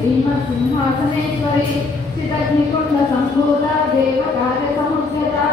श्रीमत्सिंहासनेश्वरी चिदग्निकुण्ड सम्भूता देवकार्य समुद्यता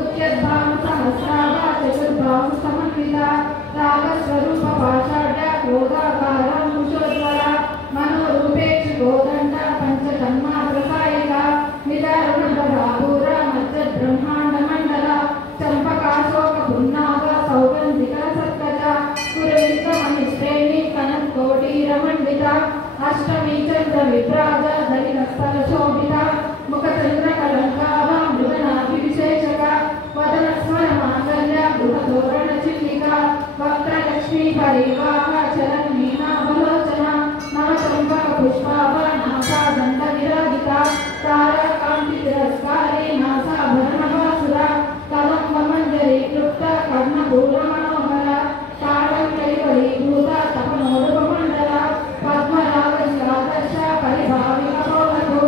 उद्यद्भानुसहस्राभा चतुर्बाहु समन्विता रागस्वरूप पाषाढ्या क्रोधाकारा कुशोज्वला मनोरूपेक्षु गोदण्डा पंचतन्मात्रसायिका निदारुणप्रभापूरा मज्जद्ब्रह्माण्डमण्डला चम्पकाशोकपुन्नागा सौगन्धिका सत्कचा कुरलिङ्गमणिश्रेणी कनत्कोटीरमण्डिता अष्टमी चन्द्रविभ्राजा दलिनस्थलशोभिता मुखचन्द्रकलङ्काभा मृगनाभिविशेषका वदनस्मरमाङ्गल्या गृहतोरणचिल्लिका वक्त्रलक्ष्मी परिवाहा चलन्मीनावलोचना नवचम्पकपुष्पाभा नासादण्डविराजिता ताराकान्तितिरस्कारी नासाभरणभासुरा कदम्बमञ्जरीकृप्ता कर्णपूरमनोहरा ताडङ्कैवलीभूता तपनोरुपमण्डला पद्मरागशिरादर्शा परिभाविकपोलभू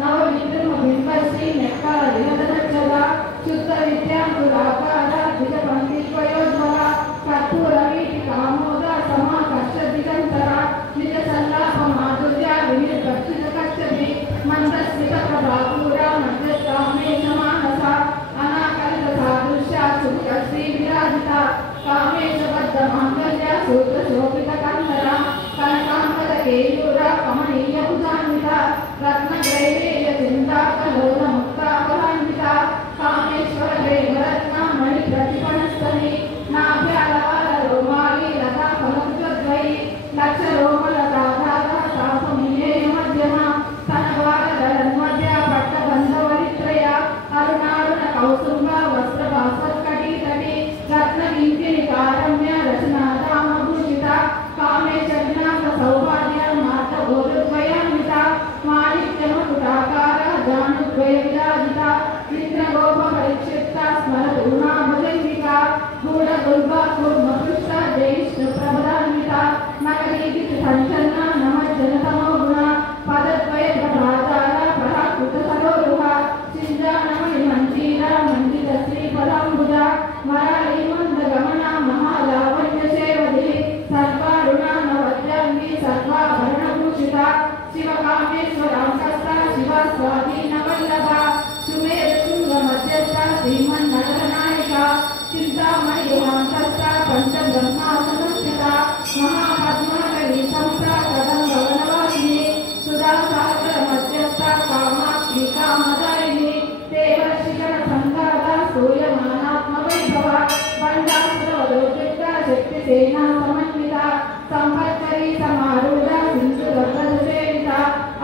नवविद्रुमबिम्बश्री नेक्कारिगदनच्चला शुद्धविद्याङ्कुराकारा द्विजपङ्क्तिद्वयोज्ज्वला कर्पूरवीटिकामोदा समाकर्षदिगन्तरा निजसल्लापमाधुर्या विनिर्भक्षितकच्छपि मन्दस्मितप्रभापूरा मध्यकामेशमानसा अनाकलितसादृश्या सुमुखश्रीविराजिता कामेशबद्धमाङ्गल्या सूत्रशोभितकन्धरा कनकाम्बरकेयूरा कमनीयभुजान्विता रत्नग्रैवेयचिन्ताकलोलमुक्ताकलान्विता कामेश्वरदेवरत्ना मणिप्रतिपणस्तनि नाभ्यालवालरोमाली लता फलमुद्वयी लक्षरोमलताधाता तापमिलेयमध्यमा स्तनवारदलन्मध्या पट्टबन्धवरित्रया अरुणारुणकौसुम्बा वस्त्रभास्वत्कटीतटी रत्नकिङ्किणिकारम्या रचनाधामभूषिता कामेशविनाशसौभाग्या मातगोरुद्वयान्विता माणिक्यमकुटाकारा जानुद्वयविराजिता चित्रगोपपरिक्षिप्ता स्मरतूर्णाभुजङ्गिका गूढगुल्बा कूर्मपृष्ठा जयिष्णुप्रभदान्विता नगरीगिरिसञ्चन्ना नमज्जनतमोगुणा पदद्वयप्रभातारा पराकृतसरोरुहा चिञ्जानमणिमञ्जीरा मण्डितश्रीफलाम्बुजा वराळीमन्दगमना महालावण्यसेवधिः सर्वारुणा नवद्याङ्गी सर्वाभरणभूषिता शिवकामेश्वराङ्कस्था शिवा स्वाधीनवल्लभा सुमेरुशृङ्गमध्यस्था श्रीमन्नगरनायिका चिन्तामणिगुहान्तस्था पञ्चब्रह्मासनस्थिता महापद्माकरी संस्था कदम्बवनवासिनी सुधासागरमध्यस्था कामाक्षी कामदायिनी देवर्षिगणसङ्घाता स्तूयमानात्मवैभवा बण्डासुरवदोद्युक्ता शक्तिसेना समन्विता संवत्सरी समारूढा सिन्धुरत्नसेविता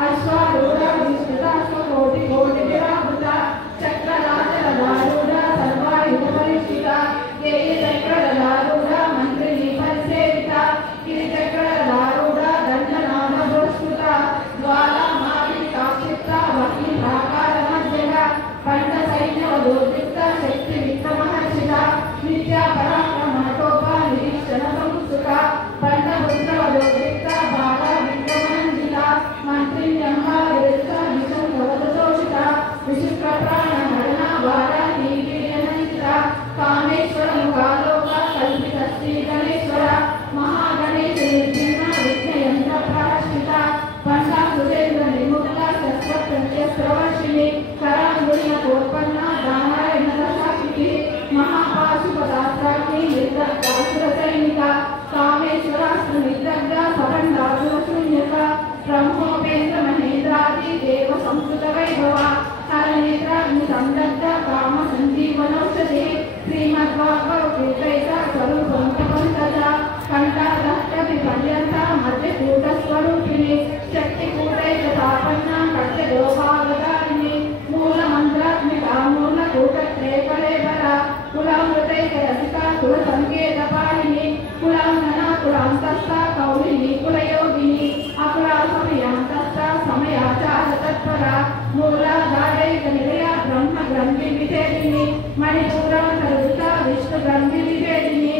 अश्वारूढा विस्तृताश्वकोटिकोटिविरावृता चक्रराजरदारूढा सर्वायुधपरिष्ठिता केयचक्ररदारूढा मन्त्रिणी परिसेविता गिरिचक्ररदारूढा दण्डनादपुरस्कृता ज्वालामालिकाक्षिप्ता वकीलाकारमध्यगा बण्डसैन्यवदोद्युक्ता शक्तिविक्रमहर्षिता नित्यापराक्रमणटोपा निरीक्षणसंस्तुता बण्डपुत्रवदोद्युक्ता बालाविक्रमनन्दिता मन्त्रिण्यम्बाविरचिता विशङ्खवदशोषिता विशुक्रप्राणहरणा वाराहीवीर्यनन्दिता कामेश्वरमुखालोका कल्पितश्रीगणेश्वरा महागणेशनिर्भिन्ना विघ्नयन्त्रपराश्रिता पण्डासुरेन्द्रनिर्मुक्ता शस्त्रप्रत्यस्त्रवर्षिणी कराङ्गुलिनकोत्पन्ना नारायणरसाक्षिः महापाशुपदास्त्राग्नि निर्दग्धासुरसैनिका कामेश्वरास्त्रनिर्दग्धा सपण्डासुरशून्यका ब्रह्मोपेन्द्रमहेन्द्रादि देवसंस्कृतवैभवा हरनेत्राग्निसंदग्धा कामसञ्जीवनौषधि श्रीमद्भागवतगीता स्वरूपं प्रपञ्चजा कण्ठादष्टविपर्यन्ता मध्यकूटस्वरूपिणी शक्तिकूटैकतापन्ना कट्टदोभागदारिणी मूलमन्त्रात्मिका मूलकूटत्रयकलेबरा कुलामृतैकरसिका कुलसङ्केतपाणिनी कुलाङ्गना कुलान्तस्था कौलिनी कुलयोगिनी अकुलासमयान्तस्था समयाचारतत्परा मूलाधारैकनिलया ब्रह्मग्रन्थिविभेदिनी मणिपूरान्तरुता विष्णुग्रन्थिविभेदिनी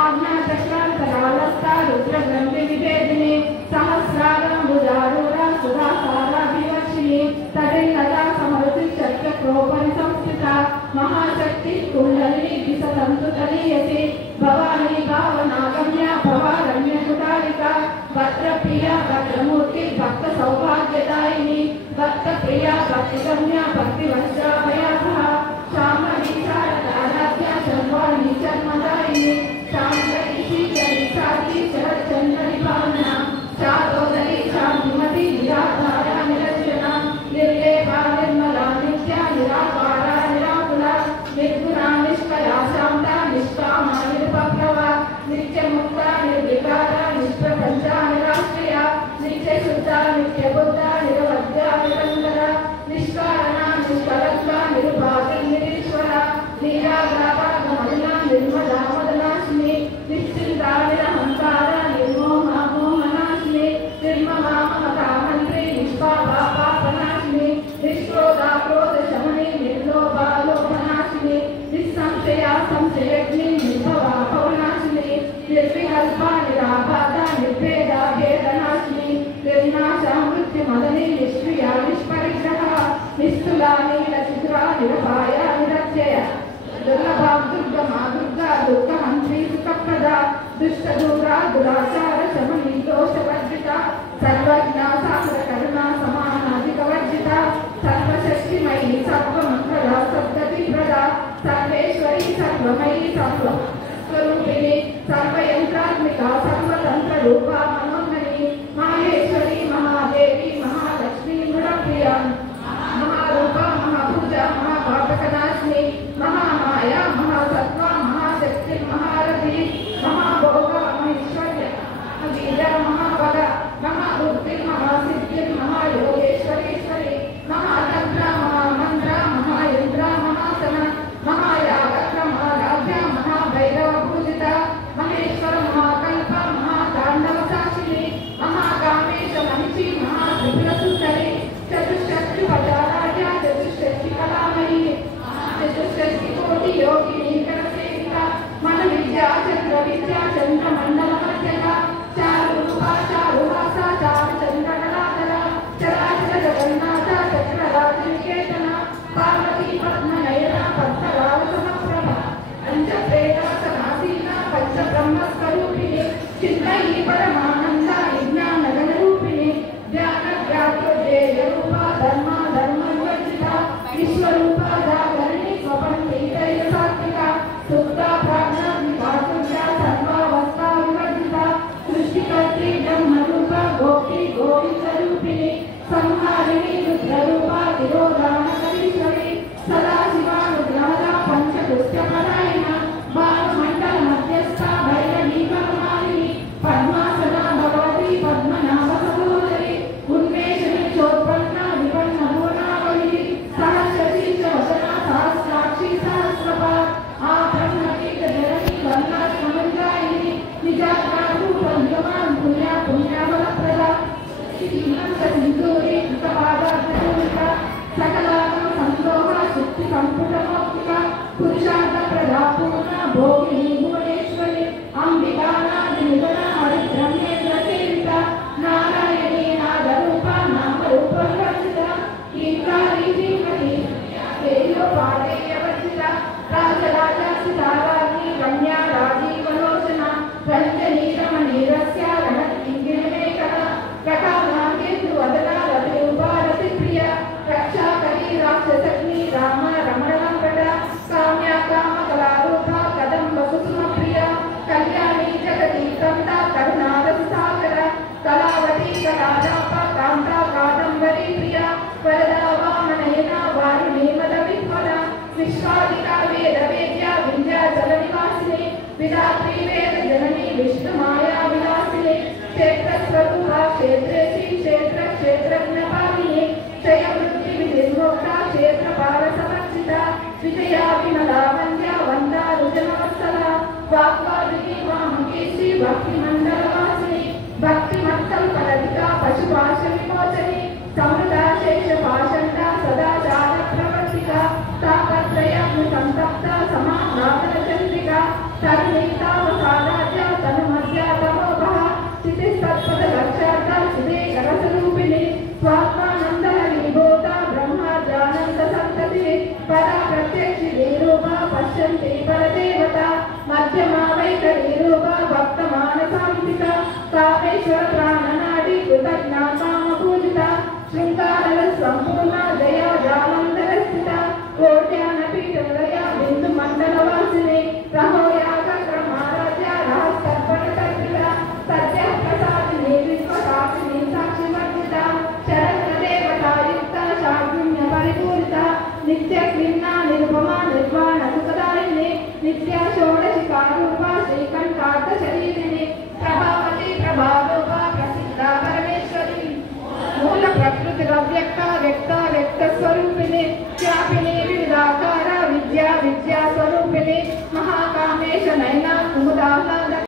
आज्ञाचक्रान्तरालस्था रुद्रग्रन्थिविभेदिनी सहस्रागाम्बुजारूढा सुधासाराभिवर्षिणी तटिन्नता समरुचिचक्रकोपरि संस्थिता महाशक्ति कुण्डलिनी दिशतन्तुतलीयसी भवानी भावनागम्या भवारण्यकुटारिका भद्रप्रिया भद्रमूर्ति भक्तसौभाग्य प्रिया भक्ति गम्या भक्ति वज्राभया शाम्भवी शारदाराध्या शर्वाणी जन्मदायिनी शांतरी शीतली साधी शरच्चंद्री पावना शादोदरी शांतिमती निराधारा निरंजना निर्लेपा निर्मला नित्या निराकारा निराकुला निर्गुणा निष्कला शांता निष्कामा निरुपद्रवा नित्यमुक्ता निर्विकारा निष्प्रपंचा निराश्रया नित्यशुद्धा नित्यबुद्धा निरवद्या निरंतरा निष्कारणा निष्कलंका निरुपाधि निरीश्वरा निराग्रापा गमना निर्मला मदनाशिनी निश्चिंता निरहंकारा निर्मोहा मोहनाशिनी निर्ममा ममता मंत्री निष्पापा पापनाशिनी निष्क्रोधा क्रोध शमनी निर्लोभा लोभनाशिनी निस्संशया संशयग्नि निर्भवा भवनाशिनी निर्विकल्पा निराबाधा निर्भेदा भेदनाशिनी निर्नाशा मृत्युमदनी निष्क्रिया निष्परिग्रहा निस्तुला नीलचित्रा निरपाया निरत्यया दुर्लभा दुर्गमा दुर्गा दुर्गहंत्री सुखप्रदा दुष्टदूरा दुराचार शमनी दोषवर्जिता सर्वज्ञा सागरकरुणा समानाधिकवर्जिता सर्वशक्तिमयी सर्वमंगला सद्गतिप्रदा सर्वेश्वरी सर्वमयी सर्वस्वरूपिणी सर्वयंत्रात्मिका सर्वतंत्ररूपा मनोन्मयी माहेश्वरी महादेवी महालक्ष्मी मुरप्रिया महारूपा महाभुजा महापातकनाशिनी महामाया महासत्वा महाशक्ति महारथी महाभोगा महेश्वर्य महावीरा महाबला महाबुद्धि महासिद्धि महायोगेश्वरीश्वरी महातंत्रा महामंत्रा महायंत्रा महासना महायागत्र महाराध्या महाभैरव पूजिता महेश्वर महाकल्प महातांडव साक्षिणी महाकामेश महिषी महात्रिपुरसुंदरी चतुष्षष्टि वज्राराध्या चतुष्षष्टि कलामयी चतुष्षष्टि कोटि योगिनी करसेविता मन विद्या चंद्र विद्या चंद्र मंडल मध्यगा चारुरूपा चारुहासा चारुचंद्र कलाधरा चराचर जगन्नाथा चक्रराज निकेतना पार्वती पद्मनयना पद्मराव समप्रभा पंचप्रेता सनासीना पंचब्रह्मस्वरूपिणी चिन्मयी परमानंदा विज्ञानगणरूपिणी ज्ञानज्ञातोज्ञेयरूपा धर्मा धर्मविवर्जिता विश्वरूपा जागरणी स्वपन्थीतैलसात्विका सुप्ता प्राज्ञात्मिका तुल्या सर्वावस्था विवर्जिता सृष्टिकर्त्री ब्रह्मरूपा गोपी गोविन्दरूपिणी संहारिणी रुद्ररूपा तिरोधानकरीश्वरी सदाशिवानुग्रहदा पंचकृत्यपरायणा बालमण्डल मध्यस्था भैरवी परमालिनी पद्मासना भगवती पद्मनाभ सहोदरी उन्मेषणी चोत्पन्ना विपन्ना भुवनावली सहस्रशी च वदना सहस्राक्षी सहस्रपा आब्रह्मकीट जननी वन्ना समन्दायिनी निजाग्रारूपं यमां पुण्या पुण्याबलप्रदा सिंधूरी कृतपादाग्रपूरिका सकलागम संदोहा शुक्ति संपुटमौक्तिका पुरुषार्थप्रदा पूर्णा भोगिनी भुवनेश्वरी अंबिकानादिनिधना हरिब्रह्मेन्द्रसेविता नारायणी नादरूपा नामरूपविवर्जिता कींकारी जीवनी तेजोपादेयवर्जिता राजराजासिता राज्ञी रम्या राजीवलोचना रञ्जनी रमणीरस्या रणत्किङ्किणिमेकला प्रकाशाङ्केन्दुवदना रतिरूपा रतिप्रिया रक्षाकरी राक्षसग्नि राम रमणवङ्कटा काम्या कामकलारूपा कदम्बकुसुमप्रिया कल्याणी जगदीकन्ता करुणारससागरा कलावती कलाजापा कान्ता कादम्बरी प्रिया वरदा वामनयना वारुणी मदविह्वला विश्वादिका वेदवेद्या विन्ध्याचलनिवासिनी विधात्री वेदजननी विष्णुमाया विलासिनी क्षेत्रस्वरूपा क्षेत्रेशी क्षेत्रज्ञपालिनी क्षयवृत्तिविधिर्मोक्ता क्षेत्रपालसमर्चिता विजया विमला वन्द्या वन्दा रुजनवत्सला वाक्वादिनी वामकेशी भक्तिमण्डलवासिनी भक्तिमत्सल्पलतिका पशुपाशविमोचनी समृता शेषपाषण्डा सदाचारप्रवर्तिका तापत्रयाग्निसन्तप्ता समाह्लादनचन्द्रिका तरुणीतावसाराध्या तनुमध्या तमोभः स्थितिस्तत्पदलक्ष्यार्था सुदेकरसरूपिणी स्वात्मानन्दहरिभूता ब्रह्माद्यानन्दसन्ततिः परा प्रत्यक्षिरूपा पश्यन्ति परदेवता मध्यमा वैखरीरूपा भक्तमानसान्विता कामेश्वर प्राणनाडी कृतज्ञा कामपूजिता शृङ्गार విద్యా షోడశికారూపా శ్రీకంఠార్థ శరీరిణి ప్రభావతి ప్రభారూపా ప్రసిద్ధ పరమేశ్వరి మూల ప్రకృతి వ్యక్త వ్యక్త వ్యక్త స్వరూపిణి వ్యాపిని వివిధాకార విద్యా విద్యా